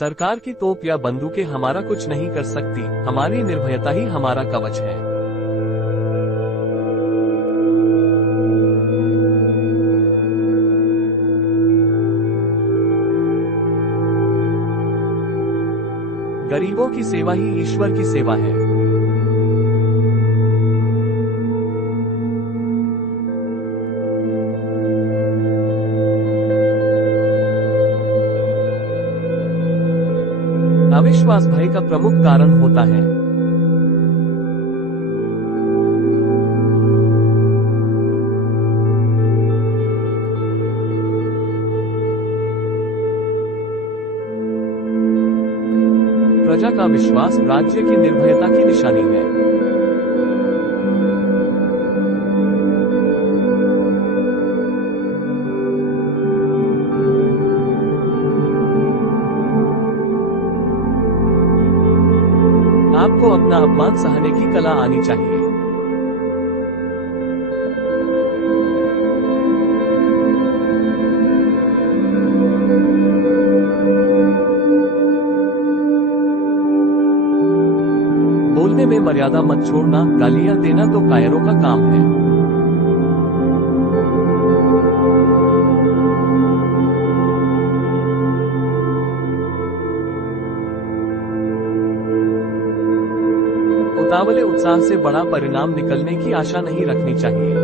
सरकार की तोप या बंदूकें हमारा कुछ नहीं कर सकती, हमारी निर्भयता ही हमारा कवच है। गरीबों की सेवा ही ईश्वर की सेवा है। अविश्वास भय का प्रमुख कारण होता है। प्रजा का विश्वास राज्य की निर्भयता की निशानी है। आपको अपना अपमान सहने की कला आनी चाहिए। बोलने में मर्यादा मत छोड़ना, गालियां देना तो कायरों का काम है। उतावले उत्साह से बड़ा परिणाम निकलने की आशा नहीं रखनी चाहिए।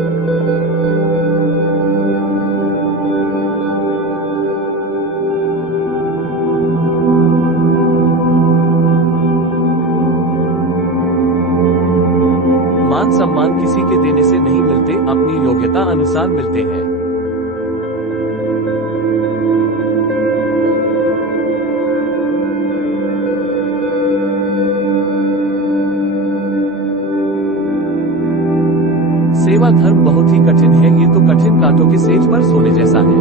मान सम्मान किसी के देने से नहीं मिलते, अपनी योग्यता अनुसार मिलते हैं। सेवा धर्म बहुत ही कठिन है, ये तो कठिन कांटों के सेज पर सोने जैसा है।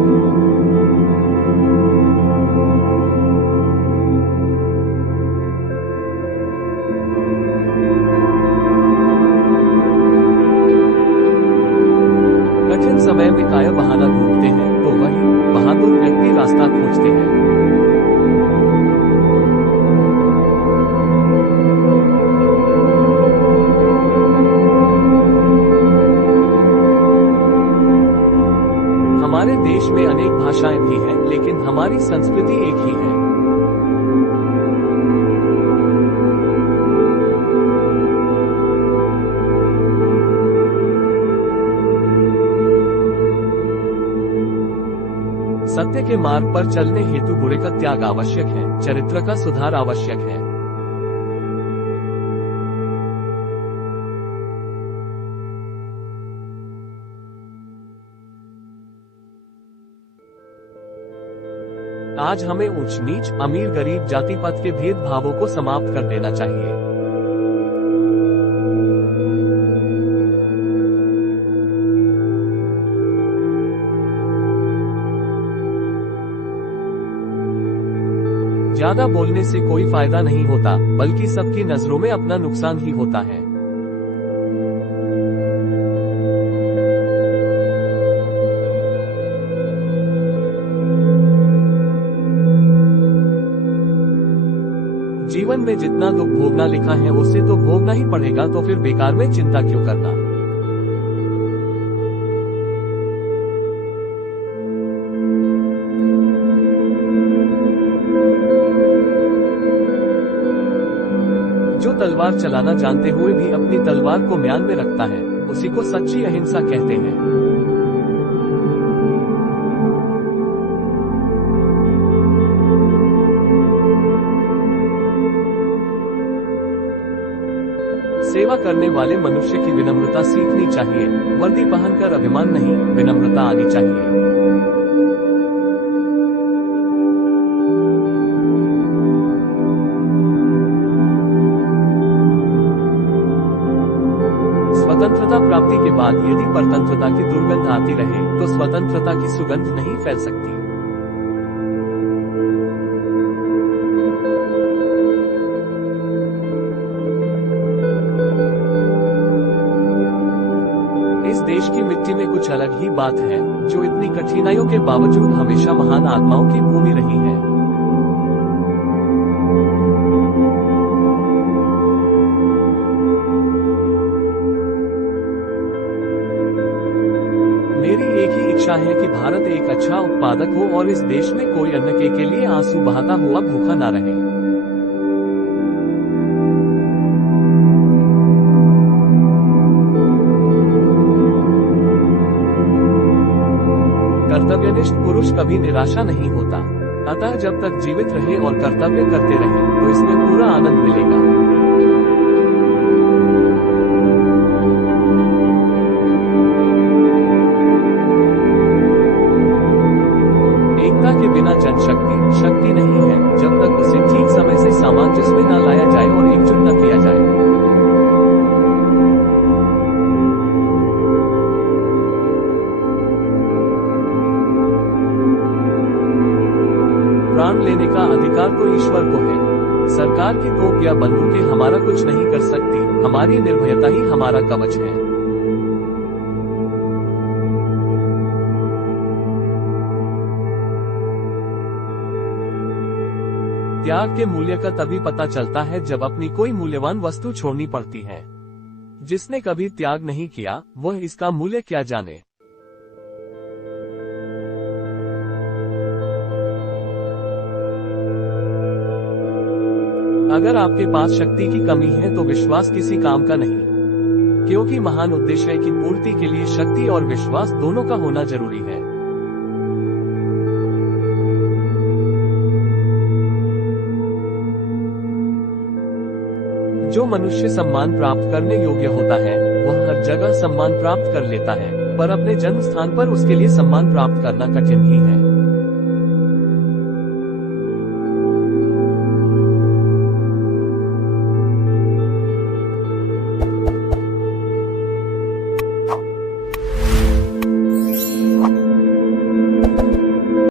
कठिन समय में काया बहाना ढूंढते हैं, तो वही बहादुर व्यक्ति रास्ता खोजते हैं। हमारे देश में अनेक भाषाएं भी हैं, लेकिन हमारी संस्कृति एक ही है। सत्य के मार्ग पर चलने हेतु बुरे का त्याग आवश्यक है, चरित्र का सुधार आवश्यक है। आज हमें ऊंच नीच, अमीर गरीब, जाति पात के भेदभावों को समाप्त कर देना चाहिए। ज्यादा बोलने से कोई फायदा नहीं होता, बल्कि सबकी नजरों में अपना नुकसान ही होता है। जीवन में जितना दुख भोगना लिखा है उसे तो भोगना ही पड़ेगा, तो फिर बेकार में चिंता क्यों करना। जो तलवार चलाना जानते हुए भी अपनी तलवार को म्यान में रखता है, उसी को सच्ची अहिंसा कहते हैं। सेवा करने वाले मनुष्य की विनम्रता सीखनी चाहिए। वर्दी पहनकर अभिमान नहीं, विनम्रता आनी चाहिए। स्वतंत्रता प्राप्ति के बाद यदि परतंत्रता की दुर्गंध आती रहे, तो स्वतंत्रता की सुगंध नहीं फैल सकती। इस देश की मिट्टी में कुछ अलग ही बात है, जो इतनी कठिनाइयों के बावजूद हमेशा महान आत्माओं की भूमि रही है। भारत एक अच्छा उत्पादक हो और इस देश में कोई अन्न के लिए आंसू बहाता हुआ भूखा न रहे। कर्तव्यनिष्ठ पुरुष कभी निराशा नहीं होता, अतः जब तक जीवित रहे और कर्तव्य करते रहे तो इसमें पूरा आनंद मिलेगा। एकता के बिना जनशक्ति शक्ति नहीं है, जब तक उसे ठीक समय से सामंजस्य में न लाया जाए और एकजुट न किया जाए। प्राण लेने का अधिकार तो ईश्वर को है। सरकार की तोप या बंदूकें हमारा कुछ नहीं कर सकती, हमारी निर्भयता ही हमारा कवच है। त्याग के मूल्य का तभी पता चलता है जब अपनी कोई मूल्यवान वस्तु छोड़नी पड़ती है। जिसने कभी त्याग नहीं किया वह इसका मूल्य क्या जाने। अगर आपके पास शक्ति की कमी है तो विश्वास किसी काम का नहीं, क्योंकि महान उद्देश्य की पूर्ति के लिए शक्ति और विश्वास दोनों का होना जरूरी है। जो मनुष्य सम्मान प्राप्त करने योग्य होता है वह हर जगह सम्मान प्राप्त कर लेता है, पर अपने जन्म स्थान पर उसके लिए सम्मान प्राप्त करना कठिन ही है।